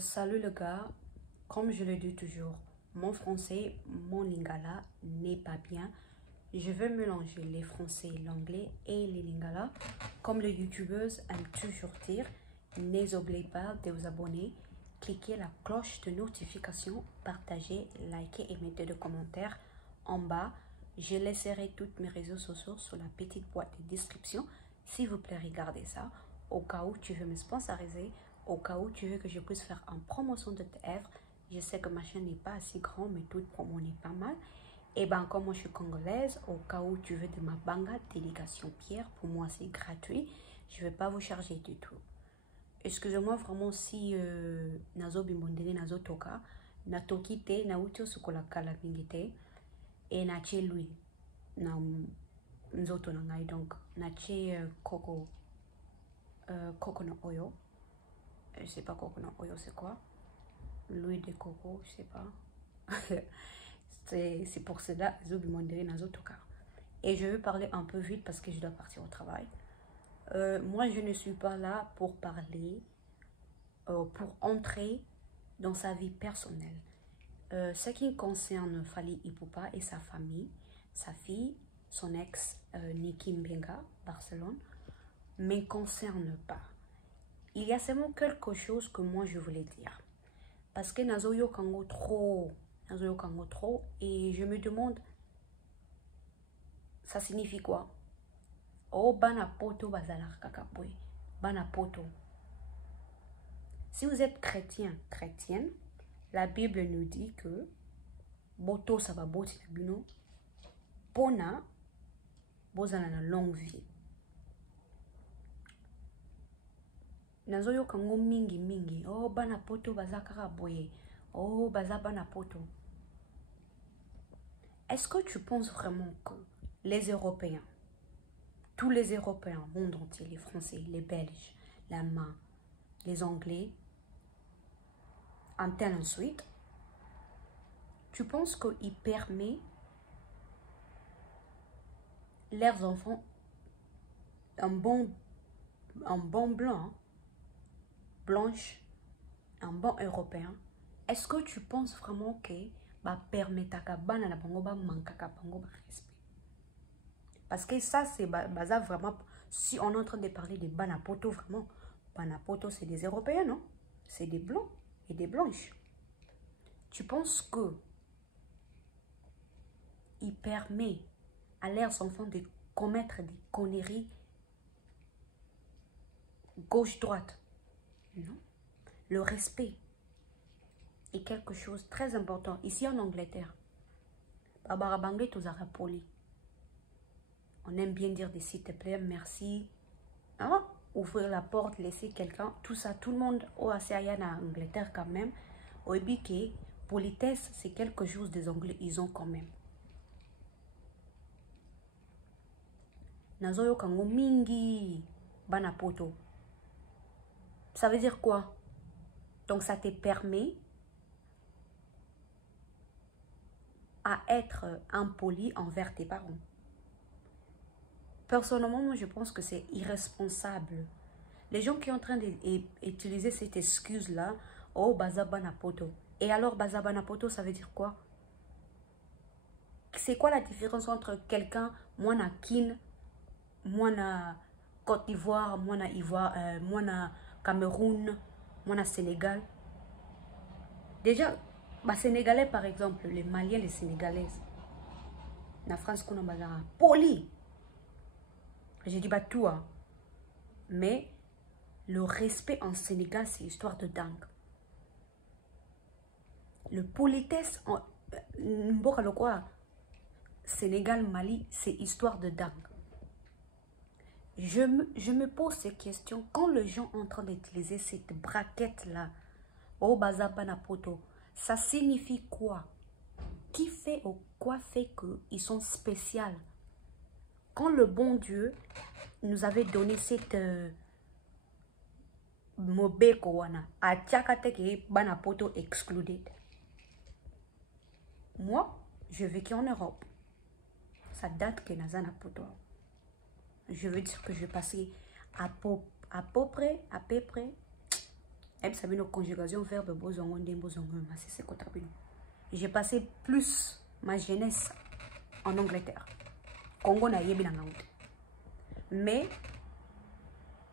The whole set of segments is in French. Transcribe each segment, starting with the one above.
Salut le gars, comme je le dis toujours, mon français, mon lingala n'est pas bien. Je veux mélanger les français, l'anglais et les lingala. Comme les youtubeuses aiment toujours dire, n'oubliez pas de vous abonner, cliquez la cloche de notification, partagez, likez et mettez des commentaires en bas. Je laisserai tous mes réseaux sociaux sur la petite boîte de description. S'il vous plaît, regardez ça. Au cas où tu veux me sponsoriser, au cas où tu veux que je puisse faire une promotion de tes œuvres. Je sais que ma chaîne n'est pas assez grande, mais toute promo n'est pas mal. Et ben, comme moi je suis congolaise, au cas où tu veux de ma banga délégation pierre, pour moi c'est gratuit. Je ne vais pas vous charger du tout. Excusez-moi vraiment si nazo bimbondele nazo toka, na tokite na uti osukola kala mingite et na che lui na nzoto na ngai, donc na che coconut oil. Je sais pas coconut oil c'est quoi, l'huile de coco, je sais pas. C'est pour cela et je vais parler un peu vite parce que je dois partir au travail. Moi je ne suis pas là pour parler pour entrer dans sa vie personnelle. Ce qui concerne Fally Ipupa et sa famille, sa fille, son ex Niki Mbenga, Barcelone, ne me concerne pas. Il y a seulement quelque chose que moi je voulais dire. Parce que Nazoyo Kango trop, et je me demande, ça signifie quoi? Oh, bana poto bazalar kakapoe, bana poto. Si vous êtes chrétien, chrétienne, la Bible nous dit que boto ça va boti na bino, pona bozana na longue vie. Nazoyo kango mingi, oh bana poto bazakara boye, oh baza bana poto. Est-ce que tu penses vraiment que les Européens, tous les Européens, monde entier, les Français, les Belges, l'Allemand, les Anglais, en tel ensuite, tu penses qu'ils permettent leurs enfants un bon blanc, blanche, un bon européen? Est-ce que tu penses vraiment que permettre à bana na bango ba mankaka bango ba respect? Parce que ça c'est vraiment, si on est en train de parler de banapoto, vraiment banapoto c'est des Européens, non? C'est des blancs et des blanches. Tu penses que il permet à leurs enfants de commettre des conneries gauche-droite? Non. Le respect est quelque chose de très important. Ici en Angleterre, on aime bien dire des s'il te plaît, merci, hein? Ouvrir la porte, laisser quelqu'un, tout ça, tout le monde au ASEAN en Angleterre quand même. Au que politesse, c'est quelque chose des Anglais, ils ont quand même. Nazoyo kango mingi banapoto. Ça veut dire quoi? Donc ça te permet à être impoli envers tes parents. Personnellement, moi je pense que c'est irresponsable. Les gens qui sont en train d'utiliser cette excuse-là, oh baza banapoto. Et alors baza banapoto, ça veut dire quoi? C'est quoi la différence entre quelqu'un, moi na kin, moi na Côte d'Ivoire, moi na Ivoire, moi na Cameroun, moi na Sénégal? Déjà, Sénégalais par exemple, les Maliens, les Sénégalaises, na France qu'on a poli. Je dis pas tout, hein. Mais le respect en Sénégal, c'est histoire de dingue. Le politesse en Sénégal, Mali, c'est histoire de dingue. Je me pose ces questions quand les gens sont en train d'utiliser cette braquette-là. Oh, bazabana poto. Ça signifie quoi? Qui fait ou quoi fait qu'ils sont spéciaux? Quand le bon Dieu nous avait donné cette mobeko wana, a tchakateke bana poto excluded. Moi, je vécu en Europe. Ça date que Nazana poto. Je veux dire que je passais à peu près Et une conjugation verbe bozongo ndembozongo. C'est quoi. J'ai passé plus ma jeunesse en Angleterre. Congo na yebi na ngaout. Mais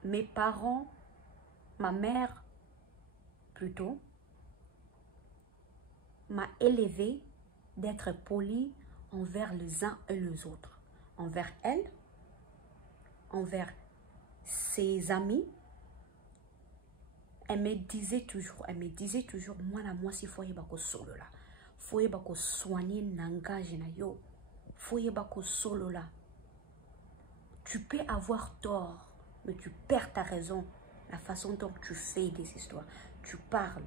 mes parents, ma mère plutôt, m'a élevé d'être poli envers les uns et les autres. Envers elle, envers ses amis. Elle me disait toujours, moi na moi si foye bako solo la. Foye bako soigner langage na yo. Foye bako solo la. Tu peux avoir tort, mais tu perds ta raison. La façon dont tu fais des histoires. Tu parles.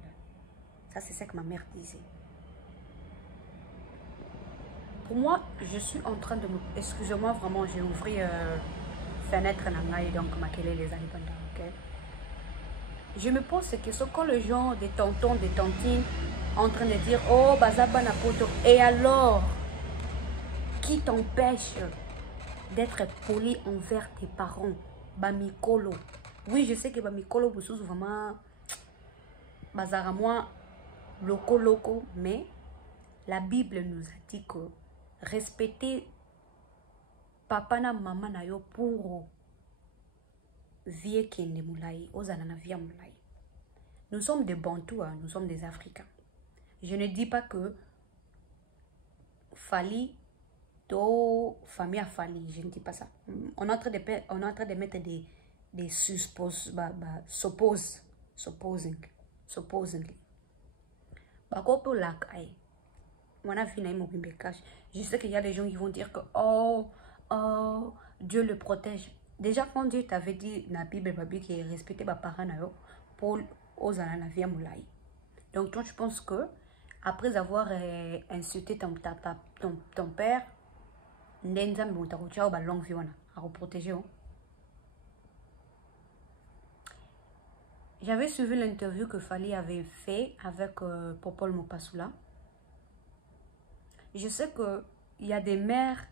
Ça, c'est ce que ma mère disait. Pour moi, je suis en train de me... Excusez-moi, vraiment, j'ai ouvert fenêtre et donc maquiller les années pendant. Okay? Je me pose ces questions quand les gens, des tontons, des tontines, en train de dire oh, bazaba na poto. Et alors, qui t'empêche d'être poli envers tes parents? Bamikolo. Oui, je sais que Bamikolo, vous êtes vraiment bazara moi, loco, mais la Bible nous a dit que respecter papa na maman na yo pour vie kende moulai, ozana na via moulai. Nous sommes des Bantous, hein, nous sommes des Africains. Je ne dis pas que Fali to famille a Fali, je ne dis pas ça. On est en train de mettre des supposingly. Bakopo lakai. Je sais qu'il y a des gens qui vont dire que oh, Dieu le protège. Déjà quand Dieu t'avait dit dans la Bible qui est respecté par parents pour osana la vie moulai. Donc toi tu penses que après avoir insulté ton père, Nenza mutakucha ba longue vie à protéger. J'avais suivi l'interview que Fali avait fait avec Popol Mopasula. Je sais qu'il y a des mères,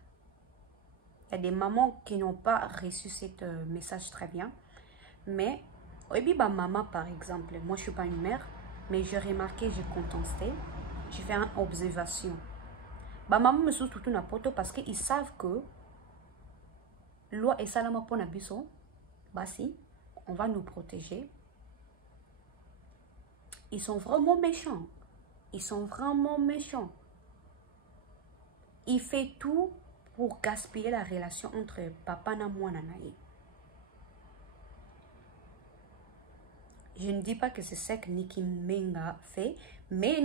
il y a des mamans qui n'ont pas reçu ce message très bien. Mais, ma maman par exemple, moi je ne suis pas une mère, mais j'ai remarqué, j'ai contesté, j'ai fait une observation. Ma maman me souhaite tout n'importe parce qu'ils savent que loi et salama pour n'abisso, si on va nous protéger. Ils sont vraiment méchants. Ils sont vraiment méchants. Il fait tout pour gaspiller la relation entre papa et moi. Je ne dis pas que c'est ce que Nicki Menga fait, mais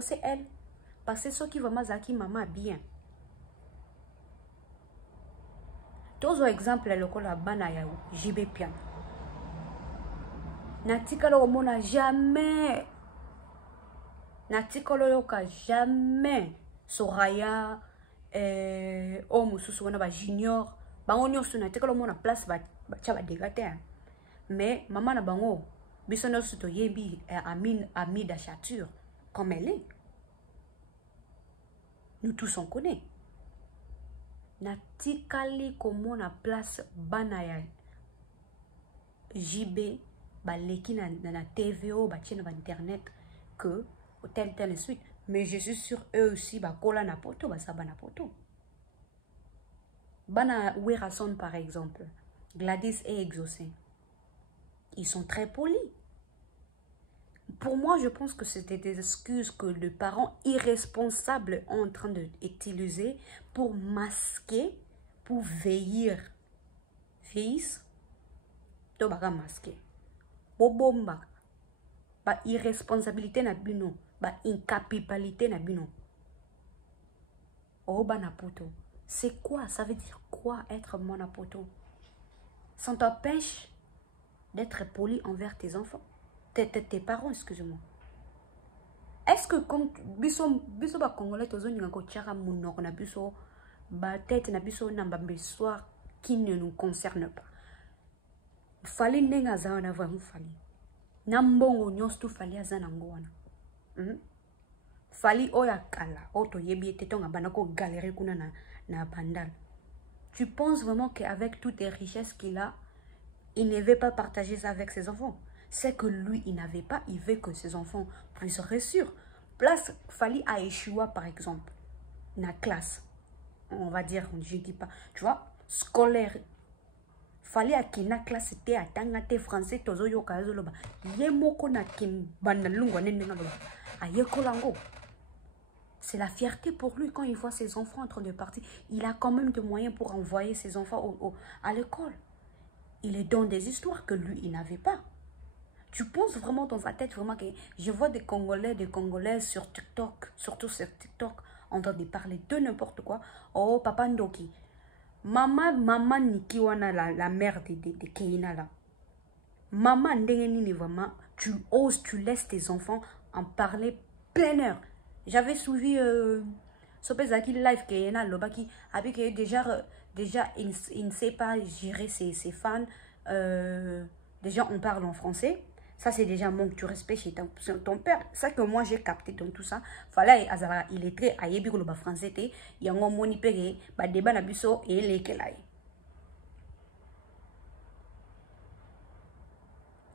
c'est elle. Parce que ce qui va m'azaki maman bien. Tous exemple le kola bana ya JB Piano. Natikalo mona jamais. Natikalo yoka jamais. Soraya, oh mususu wana ba junior, bango nyonso natikalo mona place ba tchaba dégate. Mais maman na bango, biso nyonso to yebi Amie d'Achature comme elle est. Nous tous on connaît. Natikali komo na place bana ya JB ba leki na TVO ba tchena ba internet que tel suite. Mais je suis sûre eux aussi ba kola na poto ba saba na poto. Bana Werason par exemple, Gladys et Exaucé. Ils sont très polis. Pour moi, je pense que c'était des excuses que les parents irresponsables sont en train d'utiliser pour masquer, pour veiller. Fils, to baga masquer. Bobomba. Ba irresponsabilité na bino. Ba incapacité na bino. Oba na poto. C'est quoi? Ça veut dire quoi être mon apoto? Ça t'empêche d'être poli envers tes enfants. Tes parents, excusez-moi. Est-ce que comme biso ba congolais tozo ninga ko tchara munoko na biso ba tête na biso na mbambesoir qui ne nous concerne pas. Fali nenga zawana va fali. Nambongo nyos tu fali azana ngwana. Fali oya kala oto yebi tetonga banako galérer kuna na bandal. Tu penses vraiment qu'avec toutes les richesses qu'il a, il ne veut pas partager ça avec ses enfants? c'est que lui, il n'avait pas, il veut que ses enfants puissent réussir. Place, Fali a échoué, par exemple, dans la classe. On va dire, je ne dis pas, tu vois, scolaire. Fali a kina classe te atanga te français tozo yo kazo loba. Ye moko na kim banalungo nene loba. A ye kolango. C'est la fierté pour lui quand il voit ses enfants en train de partir. Il a quand même des moyens pour envoyer ses enfants à l'école. Il est dans des histoires que lui, il n'avait pas. Tu penses vraiment dans sa tête, vraiment que je vois des Congolais, des Congolaises sur TikTok, surtout sur TikTok, en train de parler de n'importe quoi. Oh, papa Ndoki. Maman Niki wana la mère de Keina là. Maman Ndengeni vraiment, tu oses, tu laisses tes enfants en parler plein heure. J'avais suivi Sopezaki live Keina Lobaki avec déjà il ne sait pas gérer ses fans. Déjà on parle en français. Ça, c'est déjà un manque de respect chez ton père. Ça que moi, j'ai capté dans tout ça. Fallait, il est très aïe, le français. Il y a un moni péré, bah débat nabiso et les kelai.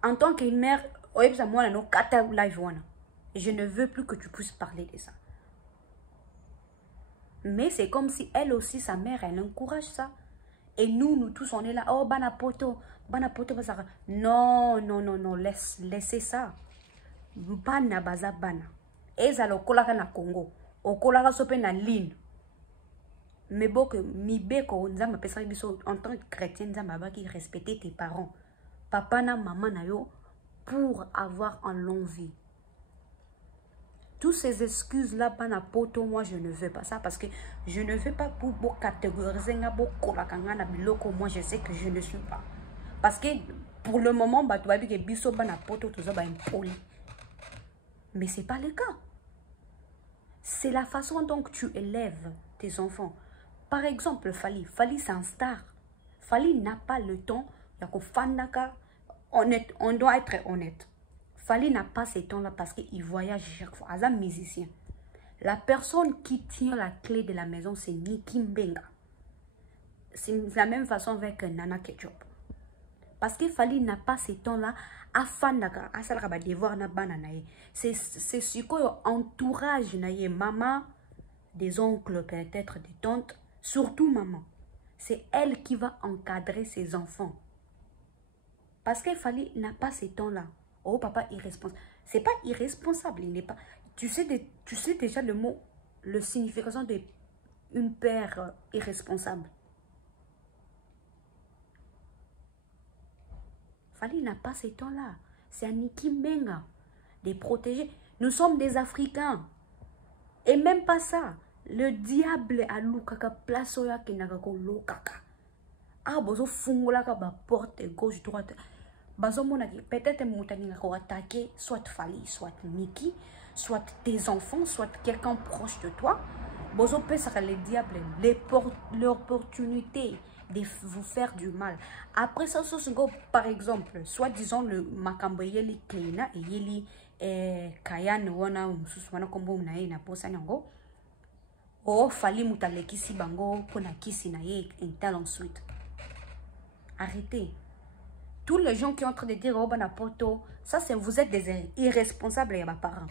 En tant qu'une mère, je ne veux plus que tu puisses parler de ça. Mais c'est comme si elle aussi, sa mère, elle encourage ça. Et nous tous, on est là. Oh, banapoto, bazara. Non, non, non, non, laissez ça. Bana baza bana. Eza lo kolaka na Congo. O kolaka sope na ligne. Mais bon que mi beko nzamba pesa biso en tant que chrétien nzamba qui respecter tes parents. Papa na maman na yo pour avoir un long vie. Toutes ces excuses là bana poto, moi je ne veux pas ça parce que je ne veux pas pour catégoriser nga bo kolaka nga na biloko, moi je sais que je ne suis pas. Parce que pour le moment ba tu que biso bana poto to za ba impoli. Mais ce n'est pas le cas. C'est la façon dont tu élèves tes enfants. Par exemple, Fali c'est un star. Fali n'a pas le temps. Honnête, on doit être honnête. Fali n'a pas ce temps-là parce qu'il voyage chaque fois. As un musicien. La personne qui tient la clé de la maison, c'est Niki Mbenga. C'est la même façon avec Nana Ketchup. Parce que Fali n'a pas ce temps-là afin de devoir na banana. C'est ce que entourage naie maman, des oncles, peut-être des tantes, surtout maman. C'est elle qui va encadrer ses enfants. Parce que Fali n'a pas ce temps-là. Oh papa irresponsable. C'est pas irresponsable, il n'est pas. Tu sais déjà le mot, le signification de une père irresponsable. Fali n'a pas ce temps-là. C'est à Niki Mbenga de protéger. Nous sommes des Africains. Et même pas ça. Le diable a l'oukaka place oya kenagako l'okaka. Ah, bozo fungolaka ba porte gauche droite. Bazo monaki peut-être moutani ngako attaquer soit Fali, soit Niki, soit tes enfants, soit quelqu'un proche de toi. Bozo pesaka le diable l'opportunité de vous faire du mal. Après ça, par exemple, soit disons le makambo yeli Kleina et yeli Kayan wana mususwana kombo na ye na posa nyango. Oh Fali mutale kisi bango pona kisi na ye et tel ensuite. Arrêtez. Tous les gens qui sont en train de dire oh banapoto, ça c'est vous êtes des irresponsables et mes parents.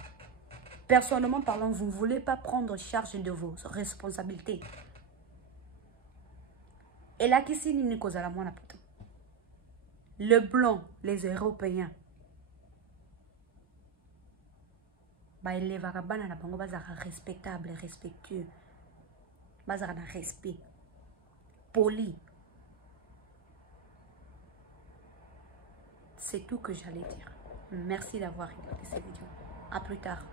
Personnellement parlant, vous ne voulez pas prendre charge de vos responsabilités. Et là, qui s'est ni cause à la moine. Le blanc, les Européens. Bah, les varabana na bango bazara respectable, respectueux. Bazara na respect. Poli. C'est tout que j'allais dire. Merci d'avoir regardé cette vidéo. À plus tard.